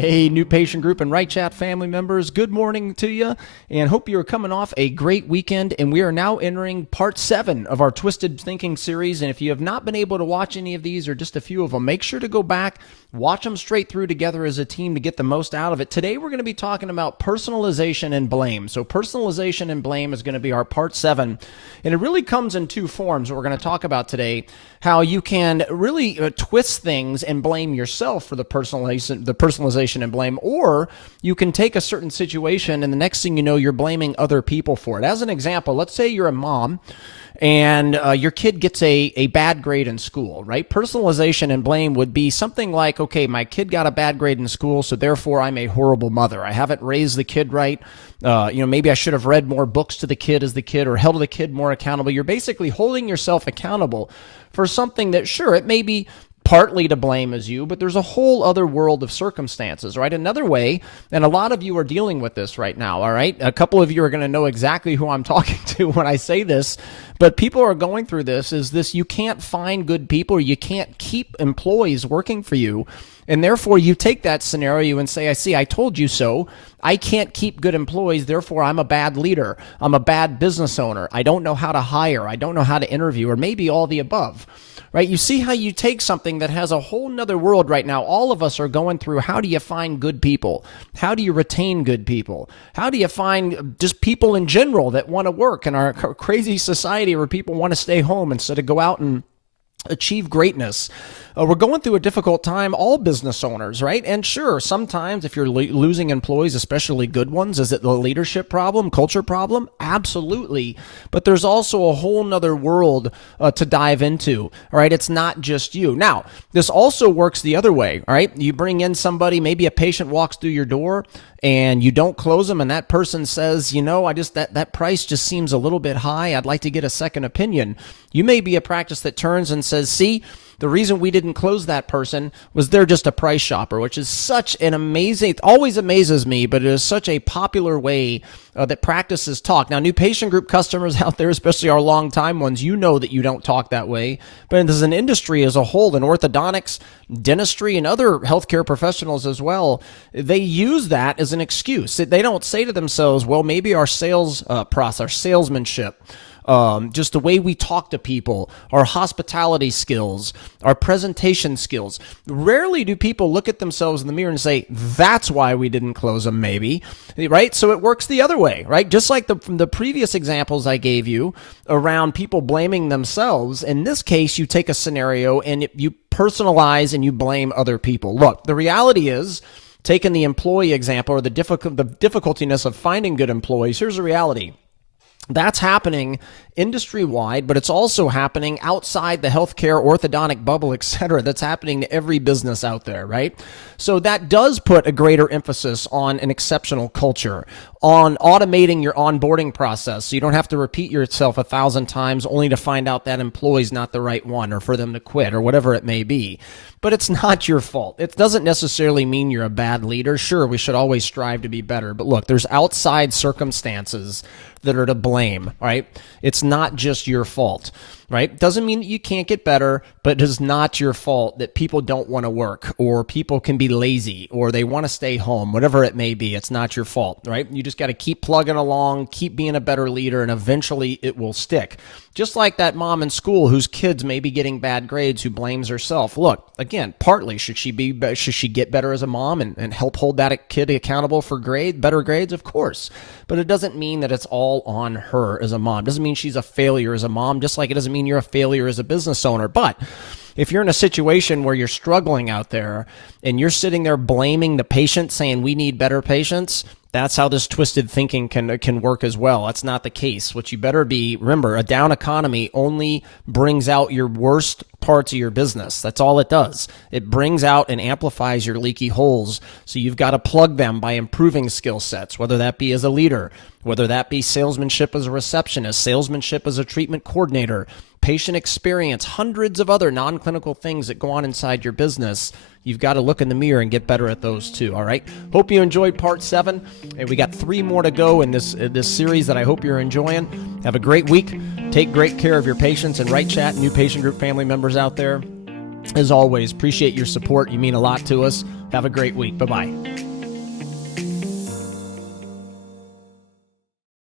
Hey, new patient group and Wright Chat family members, good morning to you, and hope you're coming off a great weekend. And we are now entering part 7 of our Twisted Thinking series. And if you have not been able to watch any of these or just a few of them, make sure to go back, watch them straight through together as a team to get the most out of it. Today, we're going to be talking about personalization and blame. So personalization and blame is going to be our part 7. And it really comes in two forms. We're going to talk about today how you can really twist things and blame yourself for the personalization and blame, or you can take a certain situation and the next thing you know, you're blaming other people for it. As an example, let's say you're a mom and your kid gets a bad grade in school, right? Personalization and blame would be something like, okay, my kid got a bad grade in school, so therefore I'm a horrible mother. I haven't raised the kid right. Maybe I should have read more books to the kid as the kid or held the kid more accountable. You're basically holding yourself accountable for something that, sure, it may be partly to blame as you, but there's a whole other world of circumstances, right? Another way, and a lot of you are dealing with this right now, all right? A couple of you are going to know exactly who I'm talking to when I say this, but people are going through this, you can't find good people, or you can't keep employees working for you, and therefore you take that scenario and say, I told you so. I can't keep good employees, therefore I'm a bad leader. I'm a bad business owner. I don't know how to hire. I don't know how to interview, or maybe all the above. Right? You see how you take something that has a whole nother world right now. All of us are going through, how do you find good people? How do you retain good people? How do you find just people in general that want to work in our crazy society where people want to stay home instead of go out and achieve greatness? We're going through a difficult time, all business owners, right? And sure, sometimes if you're losing employees, especially good ones, is it the leadership problem, culture problem? Absolutely. But there's also a whole nother world to dive into, all right? It's not just you. Now, this also works the other way, all right? You bring in somebody, maybe a patient walks through your door and you don't close them, and that person says, that price just seems a little bit high. I'd like to get a second opinion. You may be a practice that turns and says, see, the reason we didn't close that person was they're just a price shopper, which is such an amazing, it always amazes me, but it is such a popular way that practices talk. Now, new patient group customers out there, especially our long-time ones, you know that you don't talk that way. But as an industry as a whole, in orthodontics, dentistry, and other healthcare professionals as well, they use that as an excuse. They don't say to themselves, well, maybe our sales process, our salesmanship, just the way we talk to people, our hospitality skills, our presentation skills. Rarely do people look at themselves in the mirror and say, that's why we didn't close them, maybe, right? So it works the other way, right? Just like the previous examples I gave you around people blaming themselves. In this case, you take a scenario and you personalize and you blame other people. Look, the reality is, taking the employee example, or the difficultiness of finding good employees, here's the reality. That's happening industry-wide, but it's also happening outside the healthcare, orthodontic bubble, et cetera. That's happening to every business out there, right? So that does put a greater emphasis on an exceptional culture, on automating your onboarding process so you don't have to repeat yourself 1,000 times only to find out that employee's not the right one, or for them to quit, or whatever it may be. But it's not your fault. It doesn't necessarily mean you're a bad leader. Sure, we should always strive to be better. But look, there's outside circumstances that are to blame, right? It's not just your fault, right? Doesn't mean that you can't get better, but it is not your fault that people don't want to work, or people can be lazy, or they want to stay home, whatever it may be. It's not your fault, right? You just got to keep plugging along, keep being a better leader, and eventually it will stick. Just like that mom in school whose kids may be getting bad grades, who blames herself. Look, again, partly should she get better as a mom and help hold that kid accountable for better grades? Of course. But it doesn't mean that it's all on her as a mom. It doesn't mean she's a failure as a mom, just like it doesn't mean you're a failure as a business owner. But if you're in a situation where you're struggling out there and you're sitting there blaming the patient, saying we need better patients, that's how this twisted thinking can work as well. That's not the case. What you better be, remember, a down economy only brings out your worst parts of your business. That's all it does. It brings out and amplifies your leaky holes. So you've got to plug them by improving skill sets, whether that be as a leader, whether that be salesmanship as a receptionist, salesmanship as a treatment coordinator, patient experience, hundreds of other non-clinical things that go on inside your business. You've got to look in the mirror and get better at those too, all right? Hope you enjoyed part 7, and we got 3 more to go in this series that I hope you're enjoying. Have a great week. Take great care of your patients, and Wright Chat, new patient group family members out there. As always, appreciate your support. You mean a lot to us. Have a great week. Bye-bye.